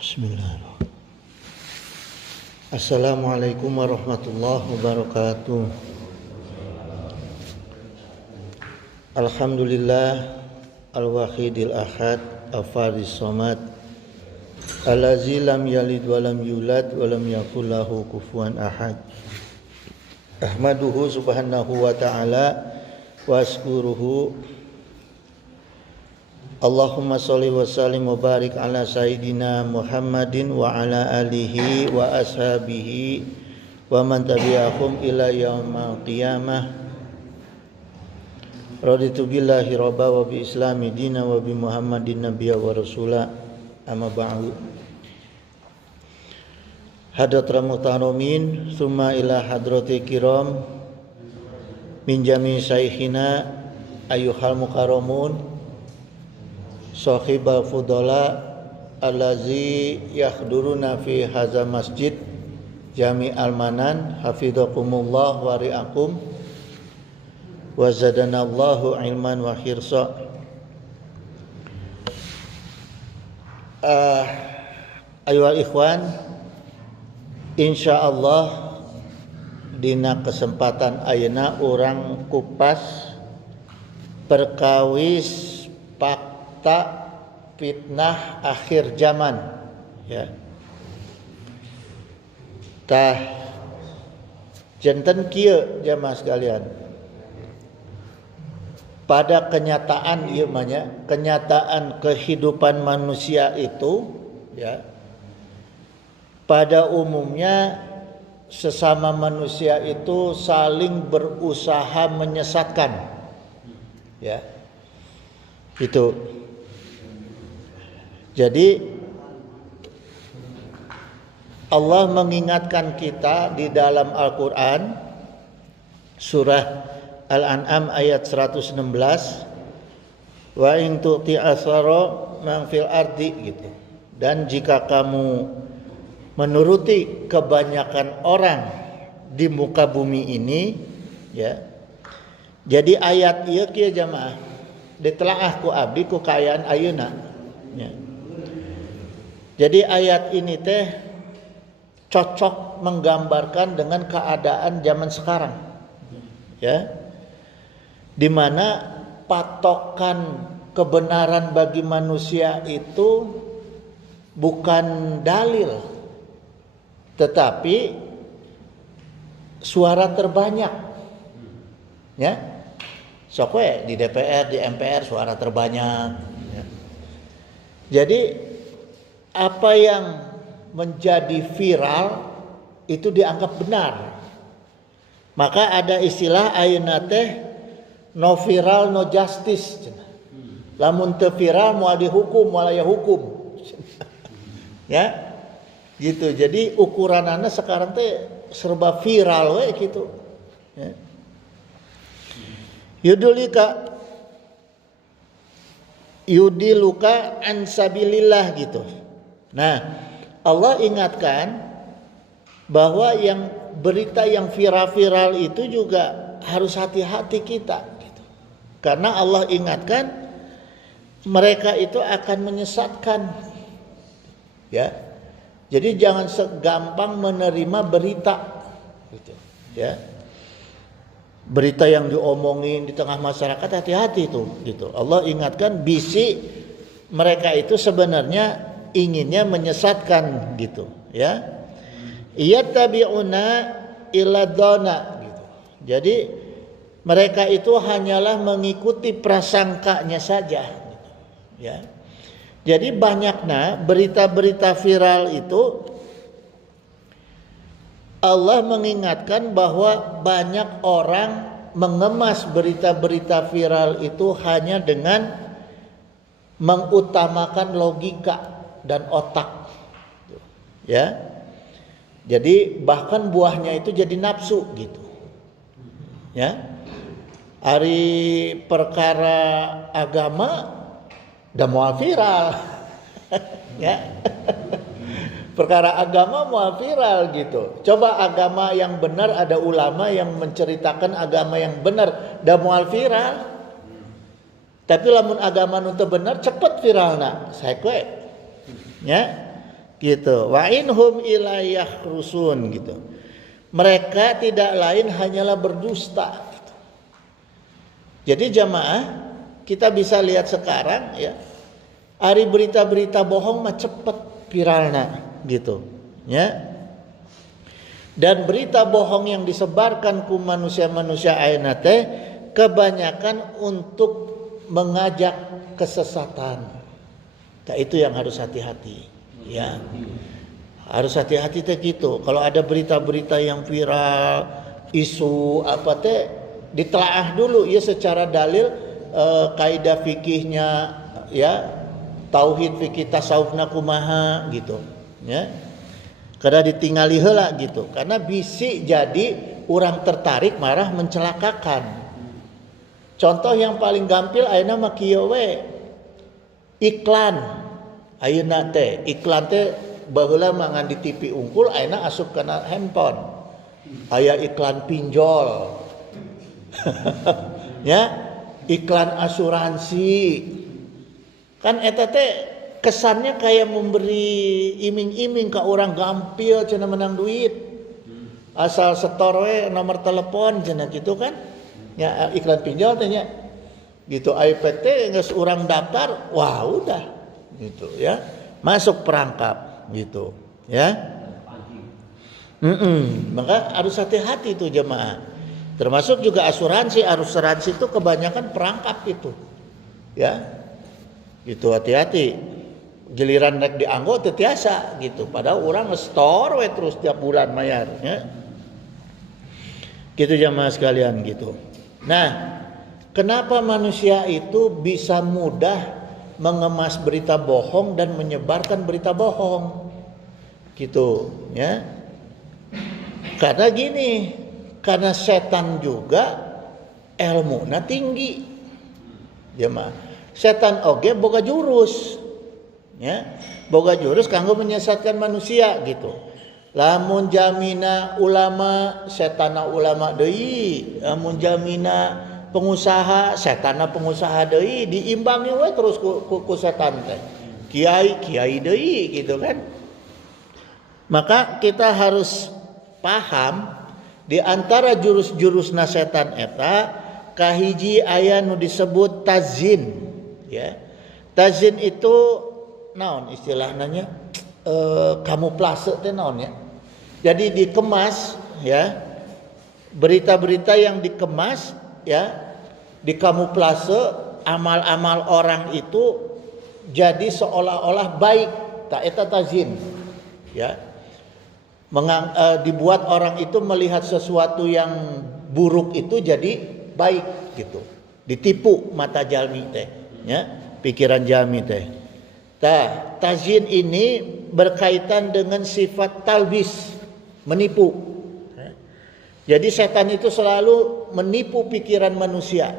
Bismillahirrahmanirrahim. Assalamualaikum warahmatullahi wabarakatuh. Alhamdulillah al-wahidil ahad al-faris samad allazi lam yalid wa lam yulad wa lam yakul lahu kufuwan ahad. Ahmaduhu subhanahu wa ta'ala wa askuruhu. Allahumma sholli wa sallim wa barik ala sayyidina Muhammadin wa ala alihi wa ashabihi wa man tabi'ahum ila yaumil qiyamah. Raditu billahi rabba wa bi islami dina wa bi Muhammadin nabiyya wa rasula. Amma ba'du. Hadratul muhtaramin summa ila hadratil kiram min jami syaihina ayyuhal mukarramun Sahibal fudala allazi yahduruna fi hadza masjid Jami al-Manan hafizakumullah wa ri'akum wa zadanallahu ilman wa hirsa. Ayyuhal ikhwan, insyaallah dina kesempatan ayeuna urang kupas perkawis fakta fitnah akhir zaman, ya. Tah janten kieu jamaah sekalian. Pada kenyataan ieu mah nya, kenyataan kehidupan manusia itu, ya. Pada umumnya sesama manusia itu saling berusaha menyesatkan, ya. Itu. Jadi Allah mengingatkan kita di dalam Al-Quran surah Al-An'am ayat 116, wa in tu'ti asara man fil ardi, gitu. Dan jika kamu menuruti kebanyakan orang di muka bumi ini, ya. Jadi ayat ieu kieu jamaah ditelaah ku abdi ku kaayaan ayeuna, ya. Jadi ayat ini teh cocok menggambarkan dengan keadaan zaman sekarang, ya, di mana patokan kebenaran bagi manusia itu bukan dalil, tetapi suara terbanyak, ya. Sok we di DPR, di MPR suara terbanyak, ya. Jadi apa yang menjadi viral itu dianggap benar. Maka ada istilah ayeuna teh no viral no justice. Lamun teu viral moal dihukum, moal aya hukum. Ya. Gitu. Jadi ukuranana sekarang teh serba viral we gitu. Ya. Yudiluka ansabilillah, gitu. Nah, Allah ingatkan bahwa yang berita yang viral-viral itu juga harus hati-hati kita, gitu. Karena Allah ingatkan mereka itu akan menyesatkan, ya. Jadi jangan segampang menerima berita, gitu, ya. Berita yang diomongin di tengah masyarakat hati-hati itu, gitu. Allah ingatkan bisi mereka itu sebenarnya inginnya menyesatkan, gitu, ya. Yattabi'una illa dzana, gitu. Jadi mereka itu hanyalah mengikuti prasangkanya saja, gitu, ya. Jadi banyaknya berita-berita viral itu Allah mengingatkan bahwa banyak orang mengemas berita-berita viral itu hanya dengan mengutamakan logika dan otak, ya. Jadi bahkan buahnya itu jadi nafsu, gitu, ya. Ari perkara agama dah moal viral, ya. Perkara agama mau viral, gitu. Coba agama yang benar, ada ulama yang menceritakan agama yang benar, dah mau viral. Tapi lamun agama nu teu bener cepet viralna. Sae kue. Ya. gitu. Wa inhum ilayah rusun gitu. Mereka tidak lain hanyalah berdusta. Gitu. Jadi jamaah, kita bisa lihat sekarang ya, hari berita-berita bohong mah cepet viralna gitu, ya. Dan berita bohong yang disebarkan ku manusia-manusia ayeuna teh kebanyakan untuk mengajak kesesatan. Nah, itu yang harus hati-hati, ya. Harus hati-hati teh gitu. Kalau ada berita-berita yang viral, isu apa teh ditelaah dulu ya secara dalil, kaidah fikihnya ya, tauhid fikih tasawufna kumaha gitu, ya. Kada ditingali heula gitu. Karena bisi jadi orang tertarik marah mencelakakan. Contoh yang paling gampil ayeuna mah kieu we. Iklan. Ayeuna teh iklan teh baheula mangan di TV unggul, ayeuna asup kana handphone. Aya iklan pinjol. Ya, iklan asuransi. Kan eta teh kesannya kayak memberi iming-iming ke orang gampil cenah menang duit. Asal setor we nomor telepon cenah gitu kan. Ya iklan pinjol teh nya. Gitu iPad teh geus urang daftar, wah udah gitu ya. Masuk perangkap gitu ya. Maka harus hati-hati tuh jemaah. Termasuk juga asuransi itu kebanyakan perangkap itu. Ya. Gitu hati-hati. Giliran naik dianggo teu tiasa gitu. Padahal orang nge-store we terus tiap bulan bayar ya. Gitu jamaah sekalian gitu. Nah, kenapa manusia itu bisa mudah mengemas berita bohong dan menyebarkan berita bohong? Gitu ya. Karena gini, karena setan juga ilmuna tinggi. Jemaah. Setan oge boga jurus. Ya, boga jurus kanggo menyesatkan manusia gitu. Lamun jamina ulama, setana ulama deui. Lamun jamina pengusaha, setana pengusaha deui, diimbangi we terus ku setan teh. Kiai deui gitu kan. Maka kita harus paham di antara jurus-jurusna setan eta kahiji aya nu disebut tazin ya. Tazin itu naon istilahnya kamuflase teh naon ya. Jadi dikemas ya, berita-berita yang dikemas ya, dikamuflase amal-amal orang itu jadi seolah-olah baik. Ta eta tazin ya. Dibuat orang itu melihat sesuatu yang buruk itu jadi baik gitu. Ditipu mata jalmi teh ya, pikiran jalmi teh. Tazyin ini berkaitan dengan sifat talbis, menipu. Jadi setan itu selalu menipu pikiran manusia.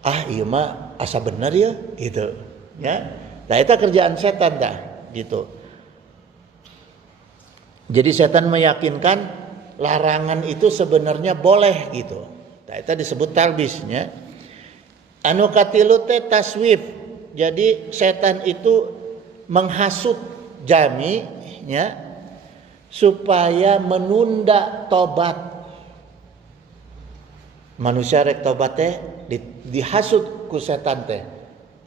Ah iya mah asa bener ya gitu ya. Nah itu kerjaan setan dah gitu. Jadi setan meyakinkan larangan itu sebenarnya boleh gitu. Nah itu disebut talbisnya. Anu katilu teh taswif. Jadi setan itu menghasut jaminya supaya menunda tobat. Manusia rek tobat teh dihasut ku setan teh.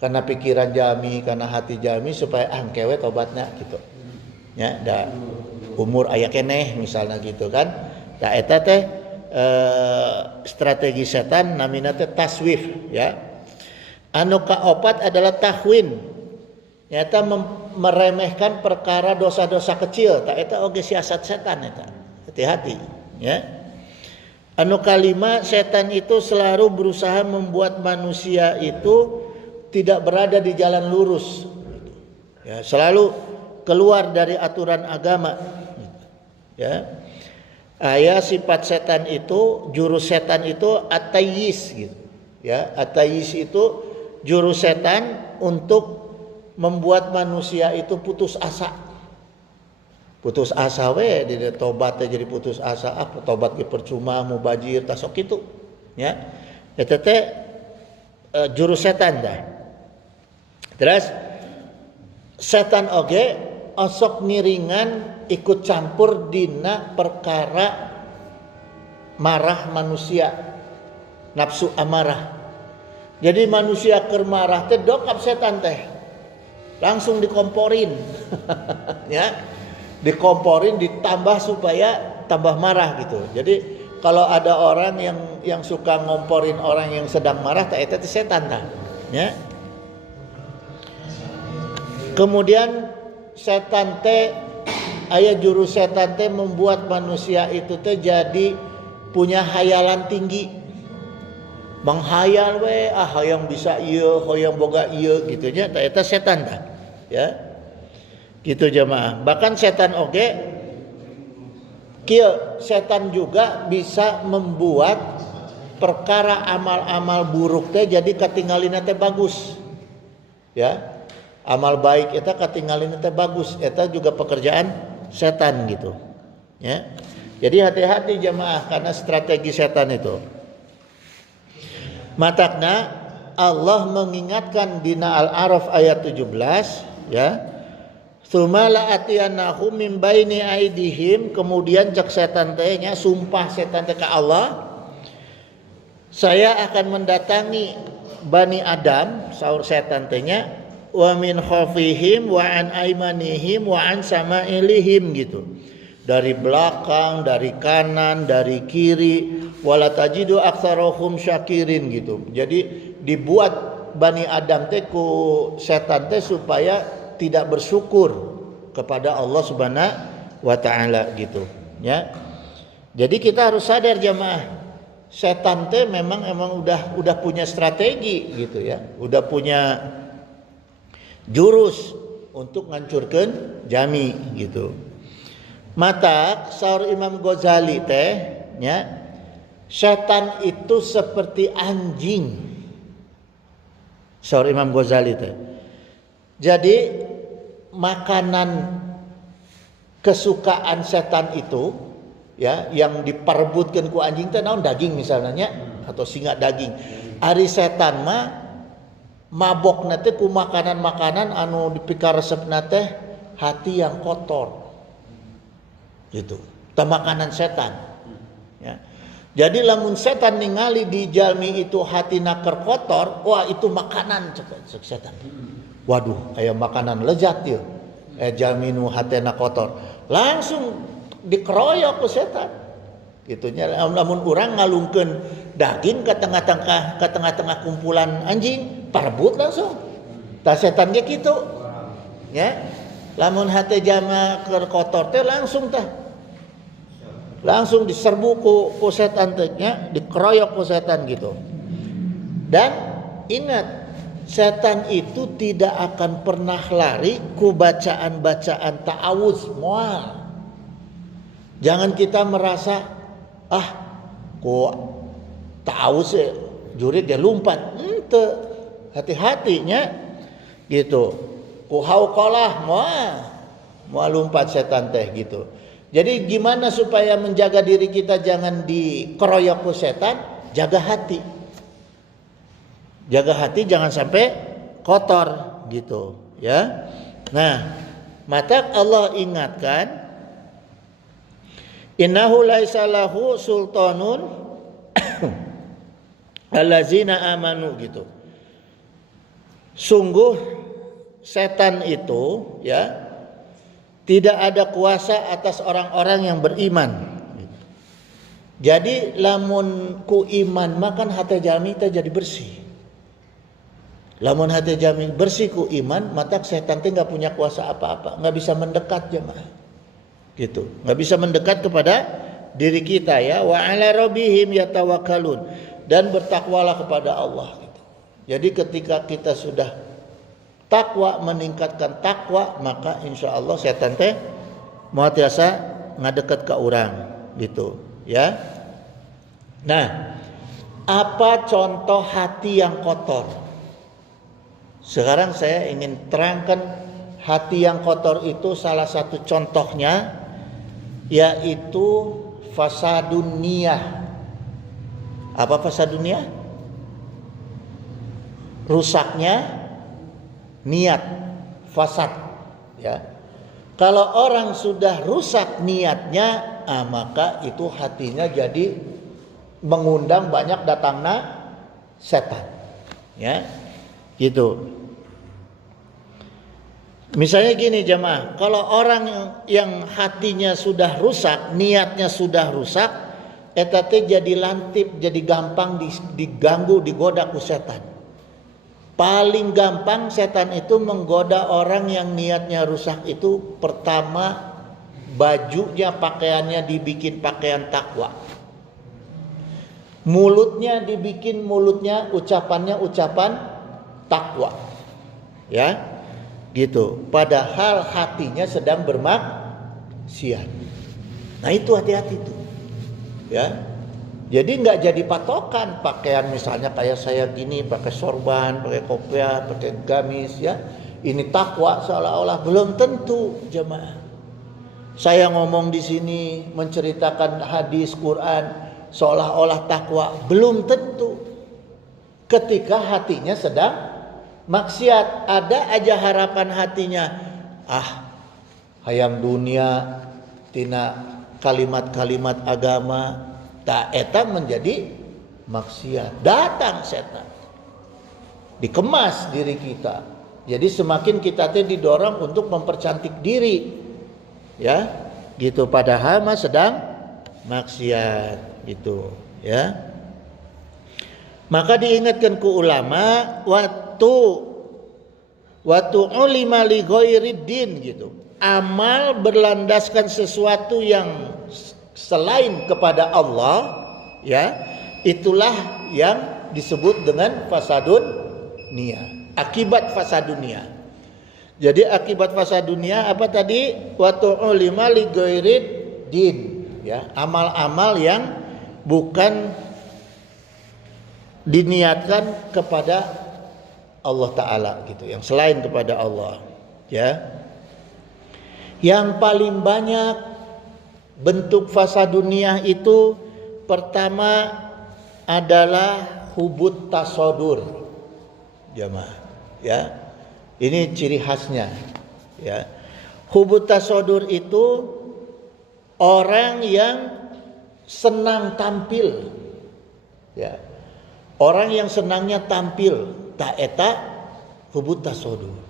Karena pikiran jami, karena hati jami supaya angkewe tobatnya gitu. Ya, da umur aya keneh misalnya gitu kan. Da eta teh strategi setan namina teh taswif ya. Anu kaopat adalah tahwin. Nyata meremehkan perkara dosa-dosa kecil. Tak eta oge siasat setan eta. Hati-hati ya. Anu kalima, setan itu selalu berusaha membuat manusia itu tidak berada di jalan lurus. Ya, selalu keluar dari aturan agama. Ya. Aya sifat setan itu, jurus setan itu atayis gitu. Ya, atayis itu jurus setan untuk membuat manusia itu putus asa. Putus asa we di tobat jadi putus asa, tobat ge percuma mubajir tasok kitu. Ya. Eta teh jurus setan dah. Terus setan oge osok ngiringan ikut campur dina perkara marah manusia, nafsu amarah. Jadi manusia keur marah teh dokap setan teh langsung dikomporin ya, dikomporin ditambah supaya tambah marah gitu. Jadi kalau ada orang yang suka ngomporin orang yang sedang marah, tak eta teh setan tah ya. Kemudian setan teh aya jurus setan teh membuat manusia itu teh jadi punya hayalan tinggi, menghayal we hayang bisa ieu, hayang boga ieu gitu nya, eta setan tah ya. Gitu jamaah. Bahkan setan oge kieu, setan juga bisa membuat perkara amal-amal buruk teh jadi katinggalina teh bagus. Ya. Amal baik eta katinggalina teh bagus, eta juga pekerjaan setan gitu. Ya. Jadi hati-hati jamaah karena strategi setan itu. Matakna Allah mengingatkan dina Al-A'raf ayat 17 ya. Tsumma la'atiyannahum min baini aidihim, kemudian cek setan teh nya sumpah setan teh ka Allah, saya akan mendatangi Bani Adam, saur setan teh nya, wa min khafihim wa an aimanihim wa an sama'ilihim gitu. Dari belakang, dari kanan, dari kiri, wala tajidu aktsarahum syakirin gitu. Jadi dibuat Bani Adam teh ku setan teh supaya tidak bersyukur kepada Allah Subhanahu wa taala gitu ya. Jadi kita harus sadar jamaah, setan teh memang udah punya strategi gitu ya. Udah punya jurus untuk ngancurkeun jami gitu. Mata saur Imam Ghazali teh nya, setan itu seperti anjing. Saur Imam Ghazali teh. Jadi makanan kesukaan setan itu ya, yang diperebutkeun ku anjing teh naon, daging misalnya atau singa daging. Ari setan mah mabokna teh ku makanan-makanan anu dipikaresepna teh hati yang kotor. Gitu. Tah makanan setan. Ya. Jadi lamun setan ningali di jalmi itu hatina keur kotor, wah itu makanan cek setan. Waduh, aya makanan lezat ieu. Jalmi nu hatena kotor. Langsung dikeroyok ku setan. Gitunya lamun urang ngalungkeun daging ke tengah-tengah kumpulan anjing, parebut langsung. Tah setan ge kitu. Ya. Lamun hate jalma keur kotor teh langsung diserbu ku setan teh nya, dikeroyok ku setan gitu. Dan ingat, setan itu tidak akan pernah lari ku bacaan-bacaan ta'awuz moal. Jangan kita merasa ku ta'awuz jurid dia lumpat. Henteu, hati-hatinya gitu. Ku hauqalah moal lumpat setan teh gitu. Jadi gimana supaya menjaga diri kita jangan dikeroyok ku setan? Jaga hati. Jaga hati jangan sampai kotor gitu ya. Nah, mata Allah ingatkan, innahu laisa lahu sultanun allazina amanu gitu. Sungguh setan itu ya tidak ada kuasa atas orang-orang yang beriman. Jadi lamun ku iman makan hati jami teh jadi bersih. Lamun hati jami bersih ku iman, mata setan teh enggak punya kuasa apa-apa, enggak bisa mendekat jemaah. Gitu. Enggak bisa mendekat kepada diri kita ya. Wa 'ala rabbihim yatawakkalun, dan bertakwalah kepada Allah gitu. Jadi ketika kita sudah takwa, meningkatkan takwa, maka insya Allah setan teh mau tiasa ngadekat ke orang gitu ya. Nah, apa contoh hati yang kotor? Sekarang saya ingin terangkan hati yang kotor itu, salah satu contohnya yaitu fasadun niyah. Apa fasadun niyah? Rusaknya niat, fasad ya. Kalau orang sudah rusak niatnya, maka itu hatinya jadi mengundang banyak datangnya setan. Ya, gitu. Misalnya gini jemaah, kalau orang yang hatinya sudah rusak, niatnya sudah rusak, eta teh jadi lantip, jadi gampang diganggu, digoda ku setan. Paling gampang setan itu menggoda orang yang niatnya rusak itu pertama bajunya, pakaiannya dibikin pakaian takwa. Mulutnya dibikin mulutnya ucapannya ucapan takwa. Ya. Gitu. Padahal hatinya sedang bermaksiat. Nah, itu hati-hati tuh. Ya. Jadi nggak jadi patokan pakaian misalnya kayak saya gini pakai sorban, pakai kopiah, pakai gamis ya. Ini takwa seolah-olah belum tentu jemaah. Saya ngomong di sini menceritakan hadis Quran seolah-olah takwa belum tentu. Ketika hatinya sedang maksiat, ada aja harapan hatinya. Hayang dunia tina kalimat-kalimat agama. Tak eta menjadi maksiat. Datang setan. Dikemas diri kita. Jadi semakin kita didorong untuk mempercantik diri. Ya, gitu padahal mah sedang maksiat gitu, ya. Maka diingatkan ku ulama waktu ulima li ghairid gitu. Amal berlandaskan sesuatu yang selain kepada Allah, ya, itulah yang disebut dengan fasadun niyah, akibat fasadun niyah. Jadi akibat fasadun niyah apa tadi? Wa tu'lima li ghairid din, ya, amal-amal yang bukan diniatkan kepada Allah Ta'ala gitu, yang selain kepada Allah, ya. Yang paling banyak bentuk fasadun niyah itu pertama adalah hubut tasodur, jamaah, ya. Ini ciri khasnya, ya. Hubut tasodur itu orang yang senang tampil, ya. Orang yang senangnya tampil, tak eta hubut tasodur.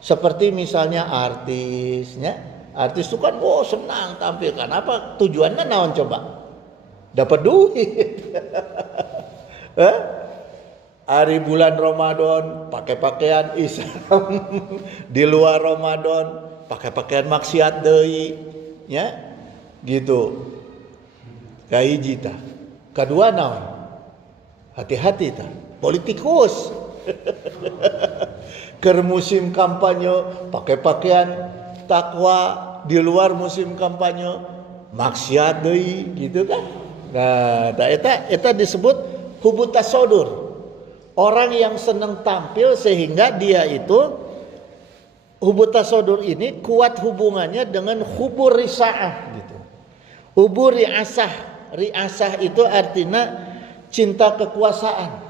Seperti misalnya artisnya. Artis itu kan senang tampil. Kenapa? Tujuannya naon coba? Dapat duit. Hari bulan Ramadan pakai pakaian Islam, di luar Ramadan pakai pakaian maksiat deui, ya. Gitu. Kahiji tah. Kedua naon? Hati-hati tah. Politikus. Keur musim kampanye pakai pakaian takwa, di luar musim kampanye maksiat deui gitu kan. Nah, eta disebut hubut tasodur. Orang yang senang tampil sehingga dia itu hubut tasodur ini kuat hubungannya dengan hubur risaah gitu. Hubur riasah. Riasah itu artinya cinta kekuasaan.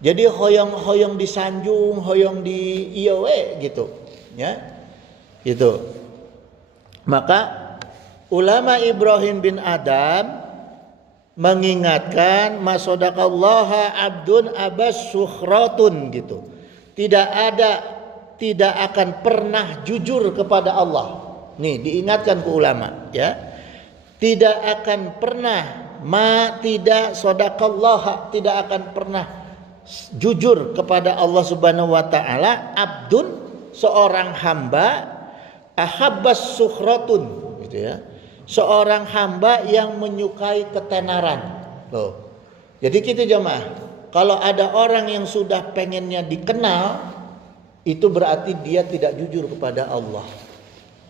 Jadi hoyong-hoyong disanjung, hoyong di ieu we gitu, ya. Itu. Maka ulama Ibrahim bin Adam mengingatkan masodaqallaha abdun abas sukhratun gitu. Tidak akan pernah jujur kepada Allah. Nih diingatkan ke ulama, ya. Tidak akan pernah tidak sodaqallaha, tidak akan pernah jujur kepada Allah Subhanahu wa taala abdun seorang hamba ahabbas sukhratun gitu, ya. Seorang hamba yang menyukai ketenaran. Loh. Jadi gitu jemaah. Kalau ada orang yang sudah pengennya dikenal, itu berarti dia tidak jujur kepada Allah,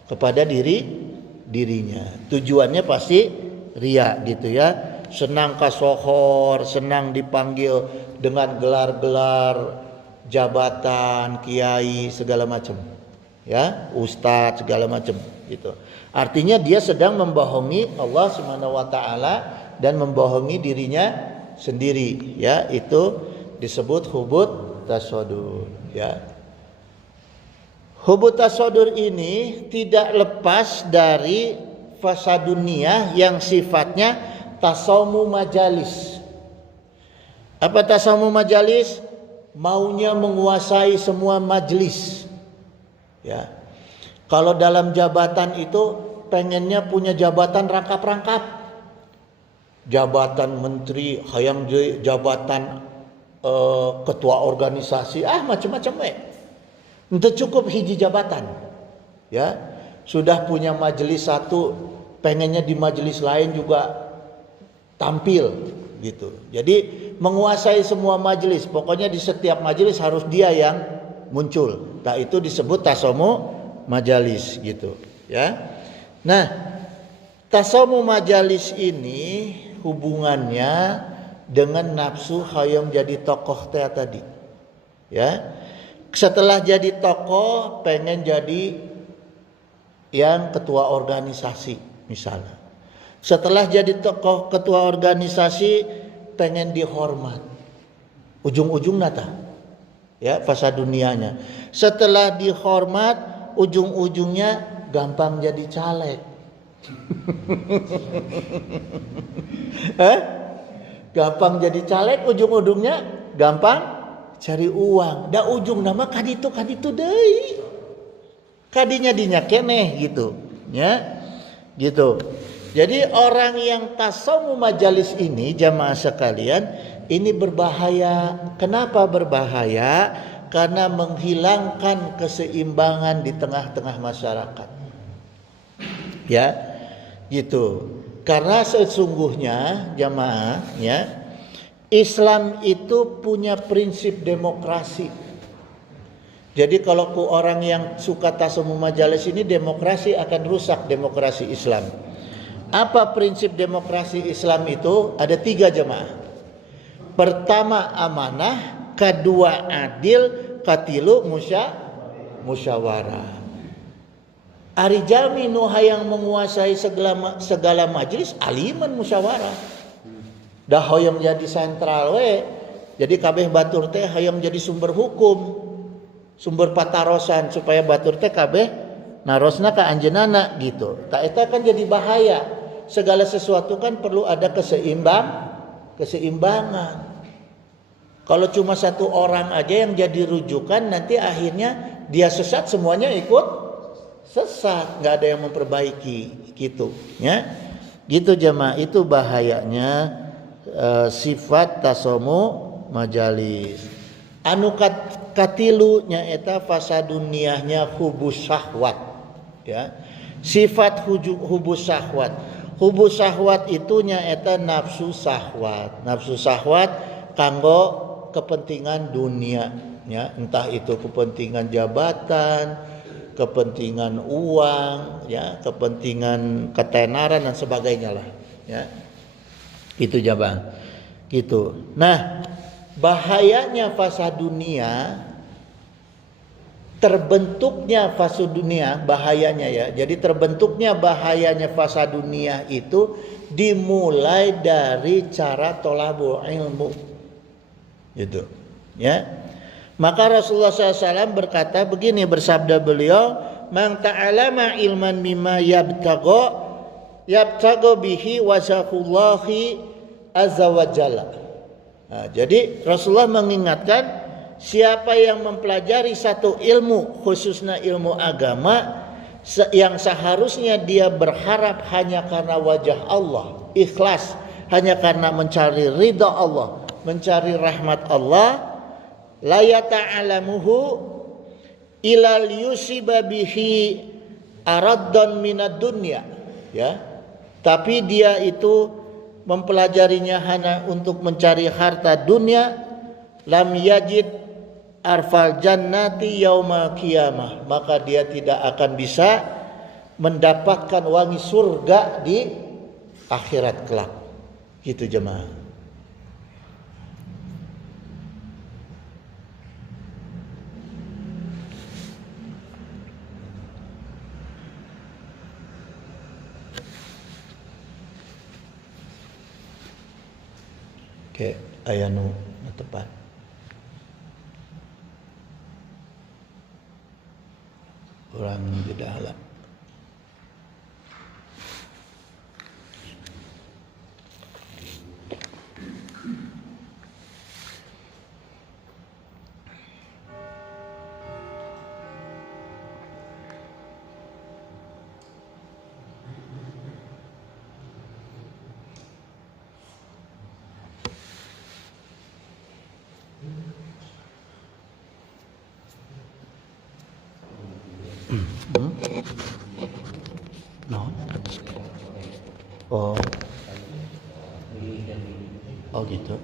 kepada dirinya. Tujuannya pasti riya gitu, ya. Senang kasohor, senang dipanggil dengan gelar-gelar jabatan, kiai segala macam. Ya, ustadz segala macam gitu. Artinya dia sedang membohongi Allah Subhanahu wa taala dan membohongi dirinya sendiri, ya. Itu disebut hubut tasadur, ya. Hubut tasadur ini tidak lepas dari fasadun niyah yang sifatnya tasawmu majalis. Apa tasawmu majalis? Maunya menguasai semua majelis. Ya. Kalau dalam jabatan itu pengennya punya jabatan rangkap-rangkap. Jabatan menteri, hayang jabatan ketua organisasi, macam-macam Untuk cukup hiji jabatan. Ya. Sudah punya majelis satu, pengennya di majelis lain juga tampil gitu. Jadi menguasai semua majelis, pokoknya di setiap majelis harus dia yang muncul. Nah, itu disebut tasamu majalis gitu, ya. Nah, tasamu majalis ini hubungannya dengan nafsu hayang jadi tokoh tadi. Ya. Setelah jadi tokoh pengen jadi yang ketua organisasi misalnya. Setelah jadi tokoh ketua organisasi pengen dihormat. Ujung-ujung nata. Ya, fasa dunianya. Setelah dihormat, ujung-ujungnya gampang jadi caleg. Gampang jadi caleg, ujung-ujungnya gampang cari uang. Da ujung nama kaditu deui. Kadinya dinya keneh gitu, ya. Gitu. Jadi orang yang tasawuf majalis ini, jamaah sekalian, ini berbahaya. Kenapa berbahaya? Karena menghilangkan keseimbangan di tengah-tengah masyarakat. Ya, gitu. Karena sesungguhnya jamaah, ya, Islam itu punya prinsip demokrasi. Jadi kalau orang yang suka tasawuf majalis ini, demokrasi akan rusak demokrasi Islam. Apa prinsip demokrasi Islam itu? Ada 3 jemaah. Pertama amanah, kedua adil, katilu musyawarah. Ari jami nu hayang menguasai segala majelis, aliman musyawarah. Dah hoyong jadi sentral we. Jadi kabeh batur teh hayang jadi sumber hukum, sumber patarosan supaya batur teh kabeh narosna ka anjeunana gitu. Tak eta kan jadi bahaya. Segala sesuatu kan perlu ada keseimbangan. Kalau cuma satu orang aja yang jadi rujukan, nanti akhirnya dia sesat, semuanya ikut sesat, nggak ada yang memperbaiki gitu, ya. Gitu jemaah, itu bahayanya sifat tasamu majalis. Anu katilu nya eta fasadun niyahnya hubus syahwat, ya. Sifat hubus syahwat. Hubus syahwat itu nyaeta nafsu syahwat. Nafsu syahwat kanggo kepentingan dunia, ya, entah itu kepentingan jabatan, kepentingan uang, ya, kepentingan ketenaran dan sebagainya lah, ya. Itu jabang. Gitu. Nah, bahayanya fasa dunia, terbentuknya fasa dunia, bahayanya ya. Jadi terbentuknya bahayanya fasa dunia itu dimulai dari cara tolabul ilmu. Gitu. Ya. Maka Rasulullah SAW berkata begini, bersabda beliau, "Man ta'alama ilman mimma yabtago bihi wajhallahi azza wa jalla." Nah, jadi Rasulullah mengingatkan, siapa yang mempelajari satu ilmu, khususnya ilmu agama, yang seharusnya dia berharap hanya karena wajah Allah, ikhlas, hanya karena mencari ridha Allah, mencari rahmat Allah, la yata'alamuhu ilal yusiba bihi araddan minad dunya, ya. Tapi dia itu mempelajarinya hanya untuk mencari harta dunia, lam yajid arfal jannati yauma qiyamah, maka dia tidak akan bisa mendapatkan wangi surga di akhirat kelak. Gitu jemaah. Oke, aya nu tepat. orang tidak halal. No. Oh. Oh gitu.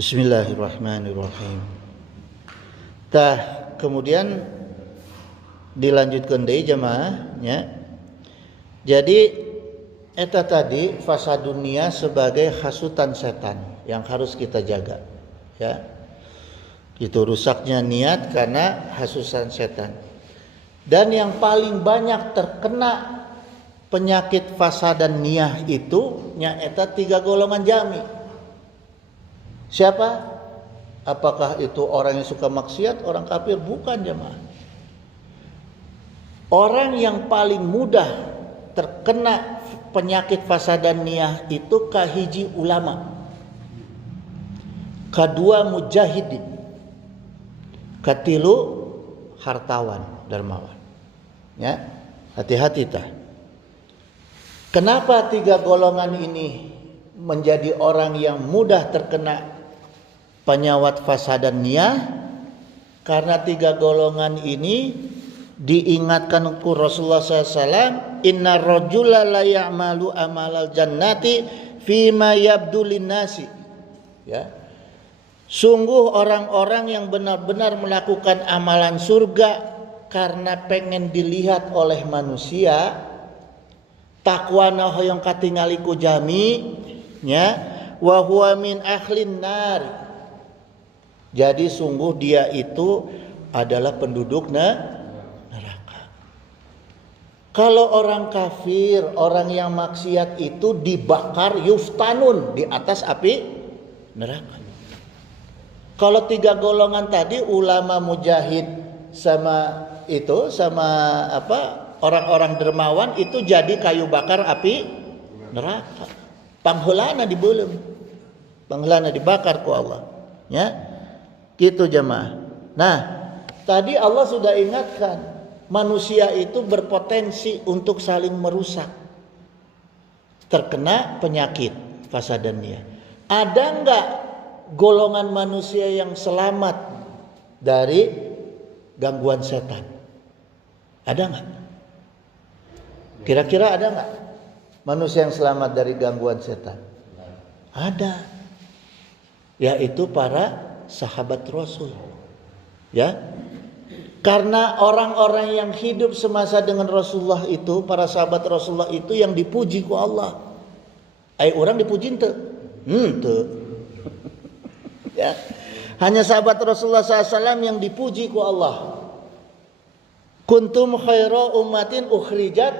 Bismillahirrahmanirrahim. Kemudian dilanjutkan deui jamaahnya. Jadi eta tadi fasad dunia sebagai hasutan setan yang harus kita jaga, ya. Itu rusaknya niat karena hasutan setan. Dan yang paling banyak terkena penyakit fasadan niyah itu nya eta 3 golongan jami. Siapa? Apakah itu orang yang suka maksiat, orang kafir? Bukan jemaah. Orang yang paling mudah terkena penyakit fasadan niyah itu kahiji ulama, kedua mujahidin, katilu hartawan dermawan. Ya, hati-hati tah. Kenapa 3 golongan ini menjadi orang yang mudah terkena penyawat fasadan niyah? Karena 3 golongan ini diingatkan ku Rasulullah SAW, inna rajula la ya'malu amalal jannati fima yabdu linnasi. Ya. Sungguh orang-orang yang benar-benar melakukan amalan surga karena pengen dilihat oleh manusia, takwana hoyong katingali ku jami nya, wa huwa min ahlin nar. Jadi sungguh dia itu adalah penduduk neraka. Kalau orang kafir, orang yang maksiat itu dibakar yuftanun di atas api neraka. Kalau 3 golongan tadi ulama mujahid sama orang-orang dermawan itu jadi kayu bakar api neraka. Pangheulana dibeulem. Pangheulana dibakar ku Allah. Ya. Gitu jemaah. Nah, tadi Allah sudah ingatkan, manusia itu berpotensi untuk saling merusak, terkena penyakit fasadan niyah. Ada enggak golongan manusia yang selamat dari gangguan setan? Ada enggak? Kira-kira ada enggak manusia yang selamat dari gangguan setan? Ada. Yaitu para sahabat Rasul. Ya. Karena orang-orang yang hidup semasa dengan Rasulullah itu, para sahabat Rasulullah itu yang dipuji ku Allah. Ai orang dipuji henteu? Henteu. Ya. Hanya sahabat Rasulullah SAW yang dipuji ku Allah. Kuntum khaira ummatin ukhrijat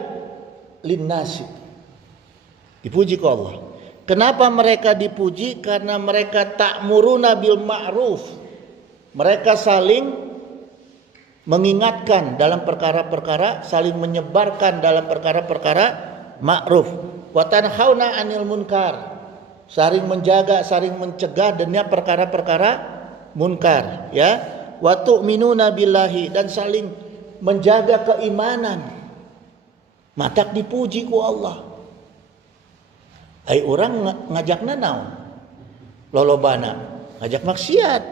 linnasi. Dipuji ku Allah. Kenapa mereka dipuji? Karena mereka ta'muruna bil ma'ruf. Mereka saling mengingatkan dalam perkara-perkara, saling menyebarkan dalam perkara-perkara ma'ruf. Wa tanhauna 'anil munkar. Saling menjaga, saling mencegah dari perkara-perkara munkar, ya. Wa tu'minuna billahi, dan saling menjaga keimanan. Matak dipuji ku Allah. Ai orang ngajakna naon? Lolobana ngajak maksiat,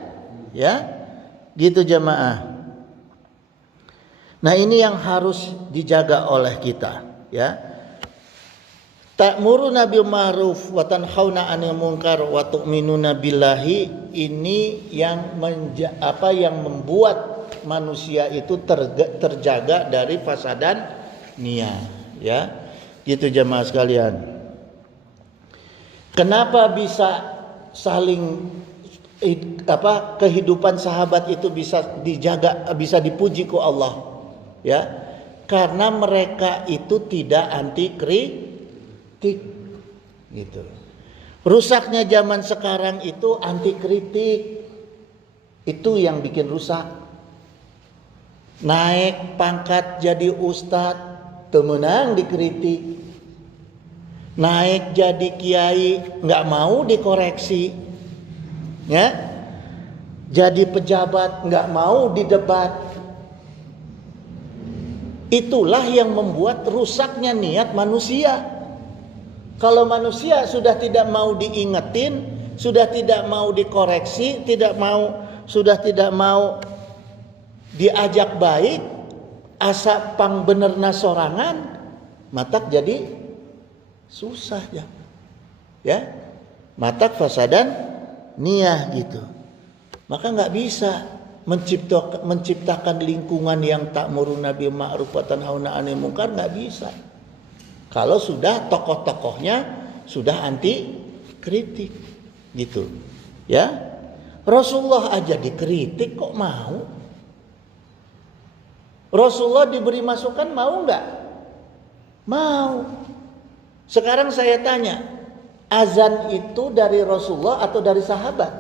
ya. Gitu jemaah. Nah, ini yang harus dijaga oleh kita, ya. Ta'muruna bil ma'ruf wa tanhauna 'anil munkar wa tu'minuna billahi, ini yang membuat manusia itu terjaga dari fasadan niyah, ya. Gitu jemaah sekalian. Kenapa bisa saling kehidupan sahabat itu bisa dijaga, bisa dipuji ku Allah? Ya, karena mereka itu tidak anti kritik, gitu. Rusaknya zaman sekarang itu anti kritik, itu yang bikin rusak. Naik pangkat jadi ustadz, temenang dikritik. Naik jadi kiai, nggak mau dikoreksi, ya. Jadi pejabat, nggak mau didebat. Itulah yang membuat rusaknya niat manusia. Kalau manusia sudah tidak mau diingetin, sudah tidak mau dikoreksi, sudah tidak mau diajak baik, asa pang benerna sorangan, matak jadi susah ya. Matak fasadan niyah gitu. Maka nggak bisa menciptakan lingkungan yang ta'muruna bil ma'ruf wa tanhauna 'anil munkar, nggak bisa. Kalau sudah tokoh-tokohnya sudah anti kritik gitu. Ya. Rasulullah aja dikritik kok mau? Rasulullah diberi masukan mau nggak? Mau. Sekarang saya tanya, azan itu dari Rasulullah atau dari sahabat?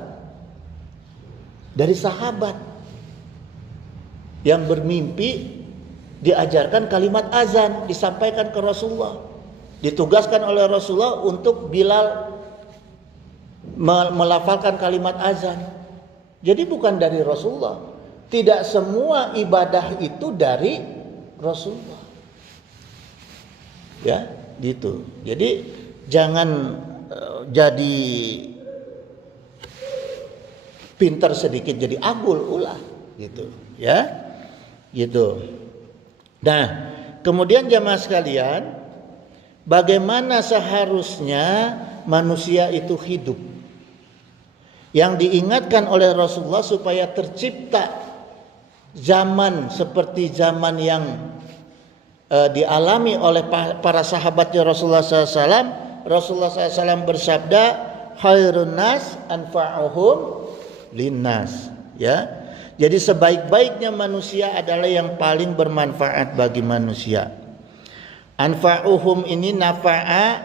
Dari sahabat. Yang bermimpi diajarkan kalimat azan, disampaikan ke Rasulullah. Ditugaskan oleh Rasulullah untuk Bilal melafalkan kalimat azan. Jadi bukan dari Rasulullah. Tidak semua ibadah itu dari Rasulullah. Ya, gitu. Jadi jangan jadi pintar sedikit jadi agul ulah gitu, ya. Gitu. Nah, kemudian jamaah sekalian, bagaimana seharusnya manusia itu hidup? Yang diingatkan oleh Rasulullah supaya tercipta zaman seperti zaman yang dialami oleh para sahabatnya Rasulullah SAW. Rasulullah SAW bersabda, khairun nas anfa'uhum linnas. Ya, jadi sebaik-baiknya manusia adalah yang paling bermanfaat bagi manusia. Anfa'uhum ini nafa'a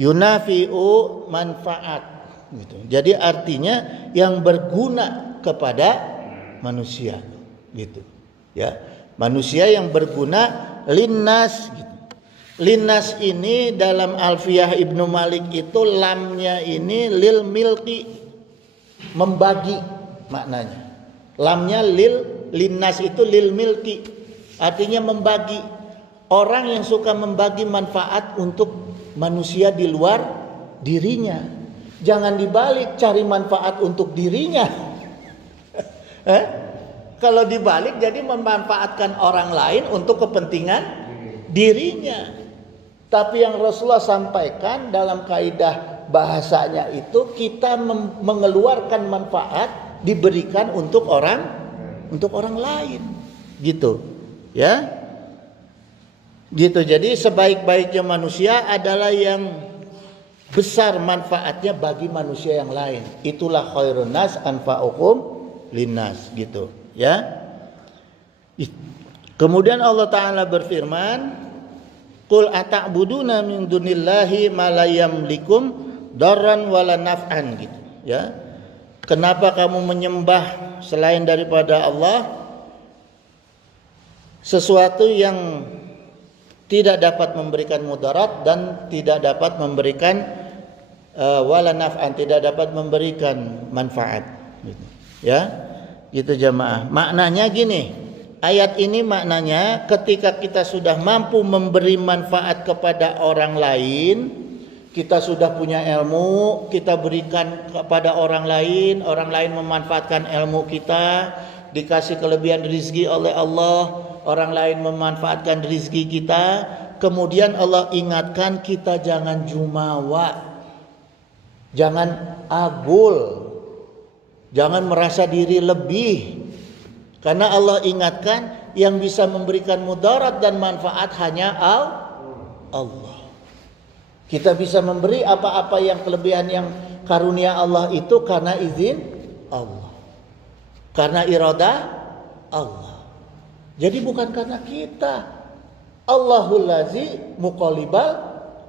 yunafi'u manfaat. Gitu. Jadi artinya yang berguna kepada manusia, gitu. Ya, manusia yang berguna linnas. Gitu. Linnas ini dalam Alfiyah Ibnu Malik itu lamnya ini lil milki, membagi maknanya. Lamnya linnas itu lil milki, artinya membagi. Orang yang suka membagi manfaat untuk manusia di luar dirinya. Jangan dibalik, cari manfaat untuk dirinya. Kalau dibalik jadi memanfaatkan orang lain untuk kepentingan dirinya. Tapi yang Rasulullah sampaikan dalam kaidah bahasanya itu kita mengeluarkan manfaat diberikan untuk orang lain. Gitu. Ya. Gitu. Jadi sebaik-baiknya manusia adalah yang besar manfaatnya bagi manusia yang lain. Itulah khairun nas anfa'uhum linnas, gitu, ya. Kemudian Allah Ta'ala berfirman, qul ata'buduna min dunillahi ma la yamlikum darran wala naf'an, gitu, ya. Kenapa kamu menyembah selain daripada Allah sesuatu yang tidak dapat memberikan mudarat dan tidak dapat memberikan wala naf'an, tidak dapat memberikan manfaat, gitu. Ya, gitu jamaah. Maknanya gini, ayat ini maknanya ketika kita sudah mampu memberi manfaat kepada orang lain, kita sudah punya ilmu, kita berikan kepada orang lain memanfaatkan ilmu kita, dikasih kelebihan rezeki oleh Allah, orang lain memanfaatkan rezeki kita, kemudian Allah ingatkan kita jangan jumawa, jangan agul, jangan merasa diri lebih. Karena Allah ingatkan yang bisa memberikan mudarat dan manfaat hanya Allah. Kita bisa memberi apa-apa yang kelebihan yang karunia Allah itu karena izin Allah. Karena iradah Allah. Jadi bukan karena kita. Allahul ladzi muqallibal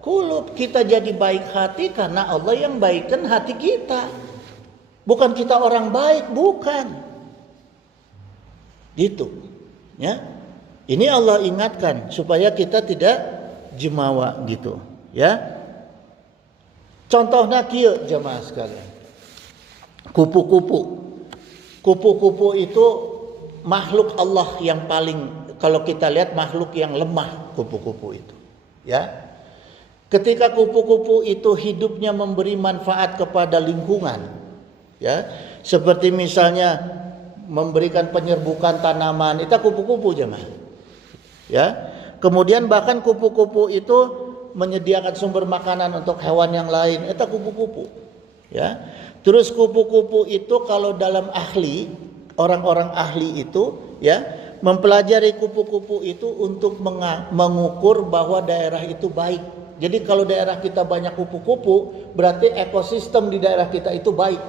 qulub. Kita jadi baik hati karena Allah yang baikkan hati kita. Bukan kita orang baik, bukan. Gitu. Ya. Ini Allah ingatkan supaya kita tidak jemawa gitu, ya. Contohnya kieu jemaah sekalian. Kupu-kupu. Kupu-kupu itu makhluk Allah yang paling, kalau kita lihat makhluk yang lemah, kupu-kupu itu, ya. Ketika kupu-kupu itu hidupnya memberi manfaat kepada lingkungan, ya. Seperti misalnya memberikan penyerbukan tanaman, itu kupu-kupu jemaah. Ya. Kemudian bahkan kupu-kupu itu menyediakan sumber makanan untuk hewan yang lain, itu kupu-kupu. Ya. Terus kupu-kupu itu kalau dalam ahli, orang-orang ahli itu ya, mempelajari kupu-kupu itu untuk mengukur bahwa daerah itu baik. Jadi kalau daerah kita banyak kupu-kupu, berarti ekosistem di daerah kita itu baik.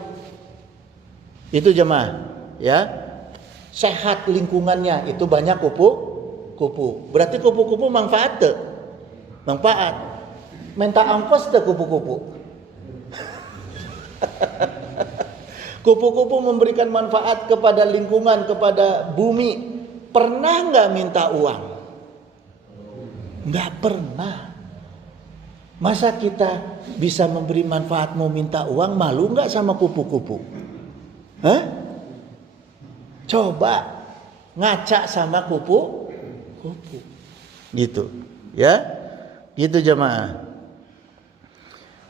Itu jemaah, ya. Sehat lingkungannya, itu banyak kupu-kupu. Berarti kupu-kupu manfaat tuh. Manfaat. Minta ongkos tuh kupu-kupu. Kupu-kupu memberikan manfaat kepada lingkungan, kepada bumi. Pernah nggak minta uang? Nggak pernah. Masa kita bisa memberi manfaat mau minta uang, malu nggak sama kupu-kupu? Hah? Coba ngaca sama kupu-kupu. Gitu, ya. Gitu jemaah.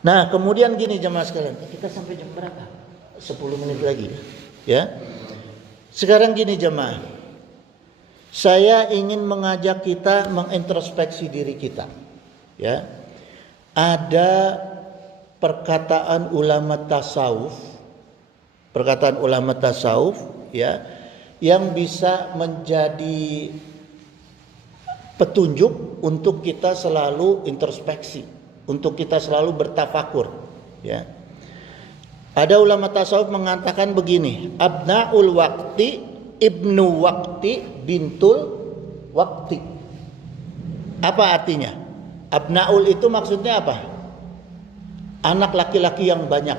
Nah, kemudian gini jemaah sekalian, kita sampai jam berapa? 10 menit lagi, ya. Sekarang gini jemaah. Saya ingin mengajak kita mengintrospeksi diri kita. Ya. Ada perkataan ulama tasawuf ya, yang bisa menjadi petunjuk untuk kita selalu introspeksi, untuk kita selalu bertafakur, ya. Ada ulama tasawuf mengatakan begini, abnaul waqti ibnu waqti bintul waqti. Apa artinya? Abnaul itu maksudnya apa? Anak laki-laki yang banyak.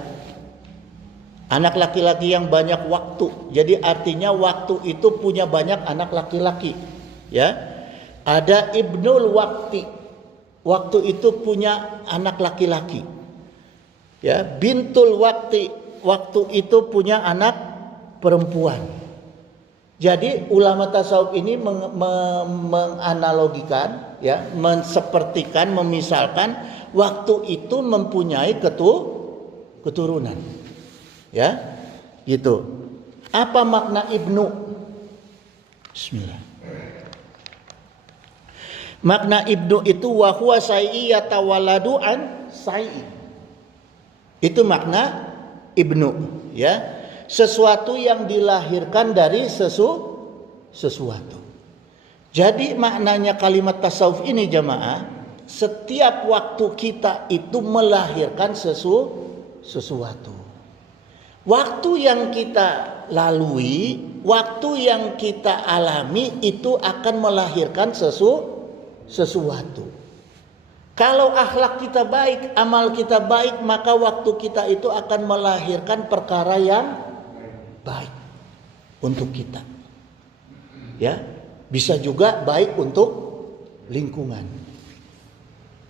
Anak laki-laki yang banyak waktu. Jadi artinya waktu itu punya banyak anak laki-laki, ya. Ada ibnul waqti. Waktu itu punya anak laki-laki. Ya, bintul waqti. Waktu itu punya anak perempuan. Jadi ulama tasawuf ini menganalogikan, ya, mensepertikan, memisalkan waktu itu mempunyai keturunan. Ya. Gitu. Apa makna ibnu? Bismillah. Makna ibnu itu wa huwa sai'i yatawalladu an sai'i. Itu makna ibnu, ya. Sesuatu yang dilahirkan dari sesuatu. Jadi maknanya kalimat tasawuf ini jemaah, setiap waktu kita itu melahirkan sesuatu. Waktu yang kita lalui, waktu yang kita alami itu akan melahirkan sesuatu. Kalau akhlak kita baik, amal kita baik, maka waktu kita itu akan melahirkan perkara yang baik untuk kita. Ya, bisa juga baik untuk lingkungan.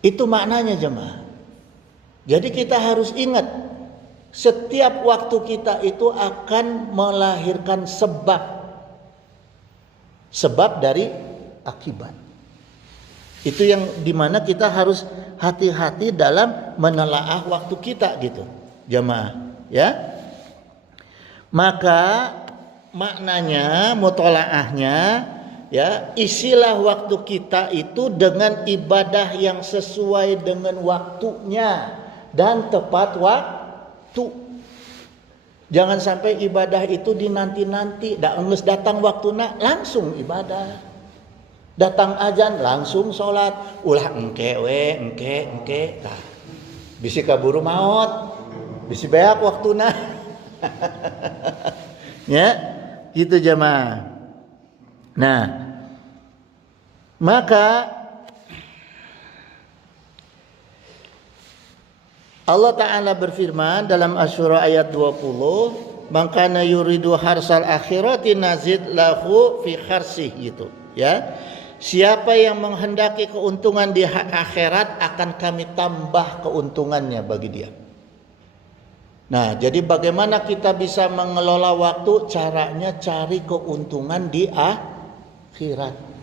Itu maknanya jemaah. Jadi kita harus ingat, setiap waktu kita itu akan melahirkan sebab dari akibat. Itu yang dimana kita harus hati-hati dalam menelaah waktu kita gitu, jemaah, ya. Maka maknanya, mutolaahnya, ya, isilah waktu kita itu dengan ibadah yang sesuai dengan waktunya dan tepat waktu. Jangan sampai ibadah itu dinanti-nanti, geus datang waktuna langsung ibadah. Datang azan langsung sholat, ulah engke. Nah, bisi kaburu maut, bisi beak waktuna. Ya, gitu jemaah. Nah, maka Allah Ta'ala berfirman dalam Asy-Syura ayat 20, "Man kana yuridu harsal akhirati nazid lahu fi harsih," gitu, ya. Siapa yang menghendaki keuntungan di akhirat akan kami tambah keuntungannya bagi dia. Nah, jadi bagaimana kita bisa mengelola waktu? Caranya cari keuntungan di akhirat.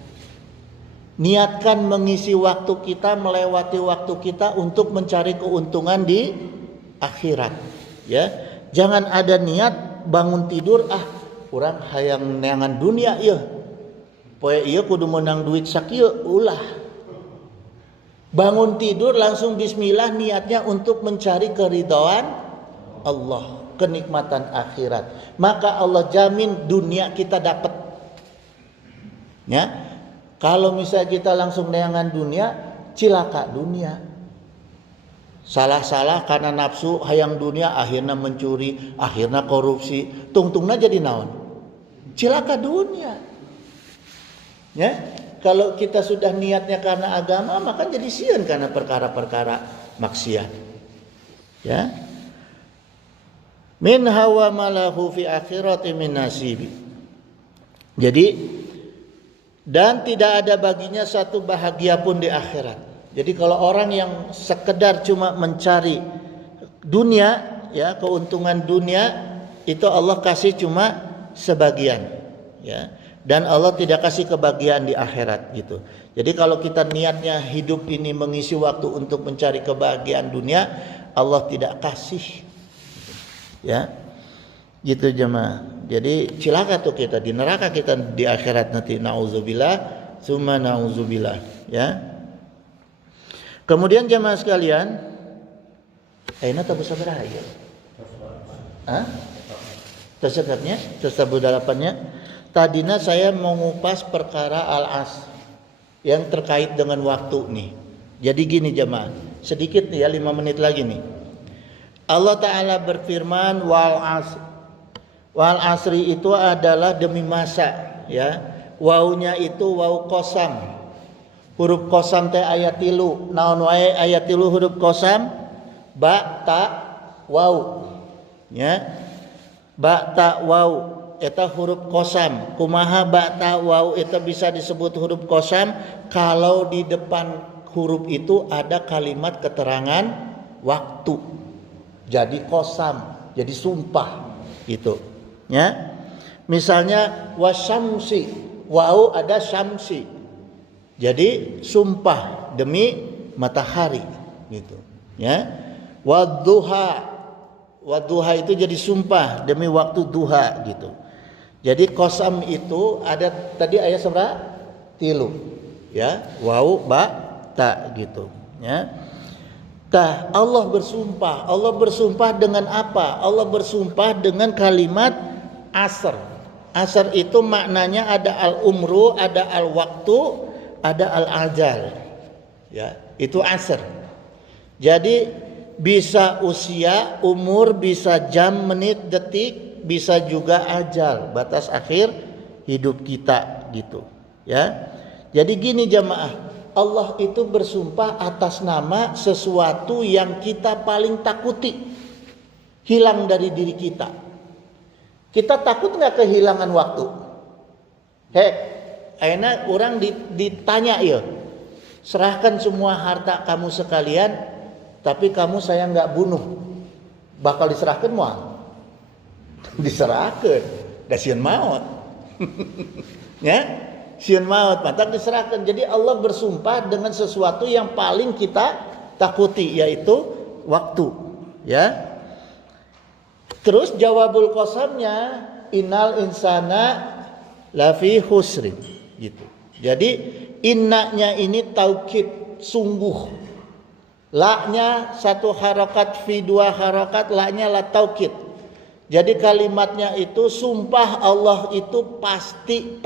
Niatkan mengisi waktu kita, melewati waktu kita untuk mencari keuntungan di akhirat, ya. Jangan ada niat bangun tidur urang hayang neangan dunia ieu. Poe ieu kudu menang duit sakieu ulah. Bangun tidur langsung bismillah, niatnya untuk mencari keridhaan Allah, kenikmatan akhirat. Maka Allah jamin dunia kita dapat. Ya. Kalau misalnya kita langsung neangan dunia, cilaka dunia. Salah-salah karena nafsu hayang dunia, akhirnya mencuri, akhirnya korupsi, tungtungna jadi naon? Cilaka dunia. Ya, kalau kita sudah niatnya karena agama, maka jadi sieun karena perkara-perkara maksiat. Ya. Min hawa malahu fi akhirati min nasibi. Jadi dan tidak ada baginya satu bahagia pun di akhirat. Jadi kalau orang yang sekedar cuma mencari dunia, ya, keuntungan dunia, itu Allah kasih cuma sebagian, ya. Dan Allah tidak kasih kebahagiaan di akhirat gitu. Jadi kalau kita niatnya hidup ini mengisi waktu untuk mencari kebahagiaan dunia, Allah tidak kasih. Ya. Gitu jemaah. Jadi cilaka tuh kita di neraka, kita di akhirat nanti, nauzubillah summa nauzubillah, ya. Kemudian jemaah sekalian, ayeuna teu sabaraha ieu? Hah? Tersebutnya, tersebut-dalapannya. Tadina saya mengupas perkara al-as yang terkait dengan waktu nih. Jadi gini jemaah, sedikit nih ya, 5 menit lagi nih. Allah Ta'ala berfirman wal asri itu adalah demi masa, ya. Waunya itu wau qasam. Huruf qasam teh aya 3. Naon wae aya 3 huruf qasam? Ba, ta, wau. Ya. Ba, ta, wau eta huruf qasam. Kumaha ba, ta, wau eta bisa disebut huruf qasam kalau di depan huruf itu ada kalimat keterangan waktu. Jadi qasam, jadi sumpah gitu. Ya, misalnya wasyamsi, wau ada syamsi, jadi sumpah demi matahari, gitu. Ya, wadduha, wadduha itu jadi sumpah demi waktu duha, gitu. Jadi qasam itu ada tadi ayat seberapa? 3, ya, wau, ba, ta, gitu. Ya. Tah, Allah bersumpah dengan apa? Allah bersumpah dengan kalimat asr. Asr itu maknanya ada al-umru, ada al-waktu, ada al-ajal. Ya, itu asr. Jadi bisa usia, umur, bisa jam, menit, detik, bisa juga ajal, batas akhir hidup kita gitu. Ya. Jadi gini jamaah, Allah itu bersumpah atas nama sesuatu yang kita paling takuti hilang dari diri kita. Kita takut nggak kehilangan waktu? Ayeuna orang ditanya ya, serahkan semua harta kamu sekalian, tapi kamu saya nggak bunuh, bakal diserahkan moal? Diserahkan, dah sieun maut. Ya. Sieun maut matak diserahkan. Jadi Allah bersumpah dengan sesuatu yang paling kita takuti, yaitu waktu, ya. Terus jawabul qasamnya innal insana lafi khusrin gitu. Jadi innanya ini taukid sungguh. La-nya 1 harakat, fi 2 harakat, la-nya la taukid. Jadi kalimatnya itu sumpah Allah itu pasti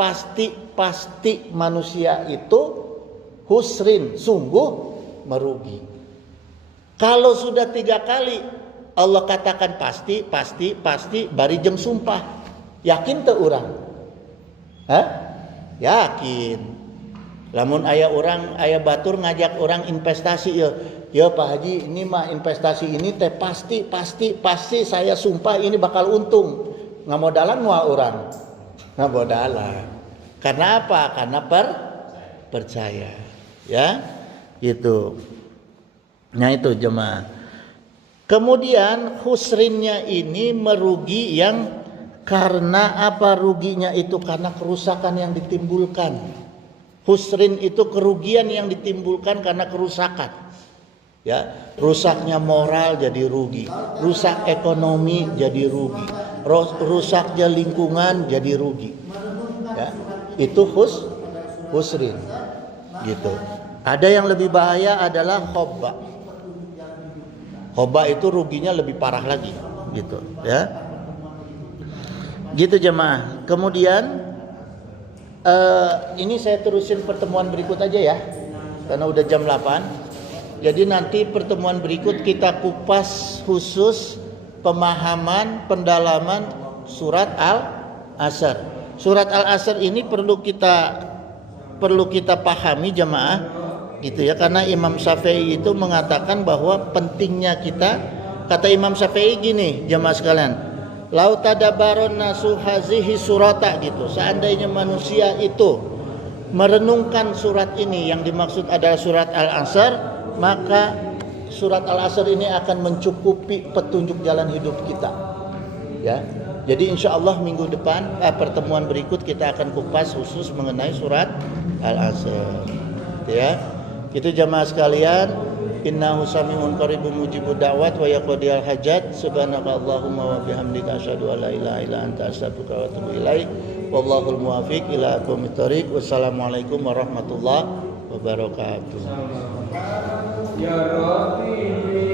manusia itu husrin, sungguh merugi. Kalau sudah 3 kali Allah katakan pasti bari jeung sumpah. Yakin teu urang? Hah? Yakin. Lamun aya batur ngajak orang investasi ya Pak Haji, ini mah investasi ini teh pasti saya sumpah ini bakal untung. Ngamodalan moal urang. Ngamodalan. Karena apa? Karena percaya. Ya. Gitu. Nah itu jemaah. Kemudian husrinnya ini merugi yang karena apa ruginya itu? Karena kerusakan yang ditimbulkan. Husrin itu kerugian yang ditimbulkan karena kerusakan. Ya, rusaknya moral jadi rugi, rusak ekonomi jadi rugi, rusaknya lingkungan jadi rugi. Ya, itu husrin. Gitu. Ada yang lebih bahaya adalah khobba. Khobba itu ruginya lebih parah lagi, gitu, ya. Gitu jemaah. Kemudian ini saya terusin pertemuan berikut aja ya, karena udah jam 8. Jadi nanti pertemuan berikut kita kupas khusus pemahaman pendalaman surat Al-Asr. Surat Al-Asr ini perlu kita pahami jemaah, gitu ya, karena Imam Syafi'i itu mengatakan bahwa pentingnya kita, kata Imam Syafi'i gini jemaah sekalian, lau tadabaron nasu hazihi surata, gitu. Seandainya manusia itu merenungkan surat ini, yang dimaksud adalah surat Al-Asr, maka surat Al-Asr ini akan mencukupi petunjuk jalan hidup kita. Ya. Jadi insyaallah minggu depan pertemuan berikut kita akan kupas khusus mengenai surat Al-Asr. Ya. Itu jamaah sekalian, innahu sami'un qaribun mujibud da'wat wa yaqdiyal hajat. Subhanakallahumma wa bihamdika asyhadu an la ilaha illa anta astaghfiruka wa atubu ilaik. Wallahul muwaffiq ila aqwamit thoriq. Wassalamualaikum warahmatullahi wabarakatuh. Ya Rabbi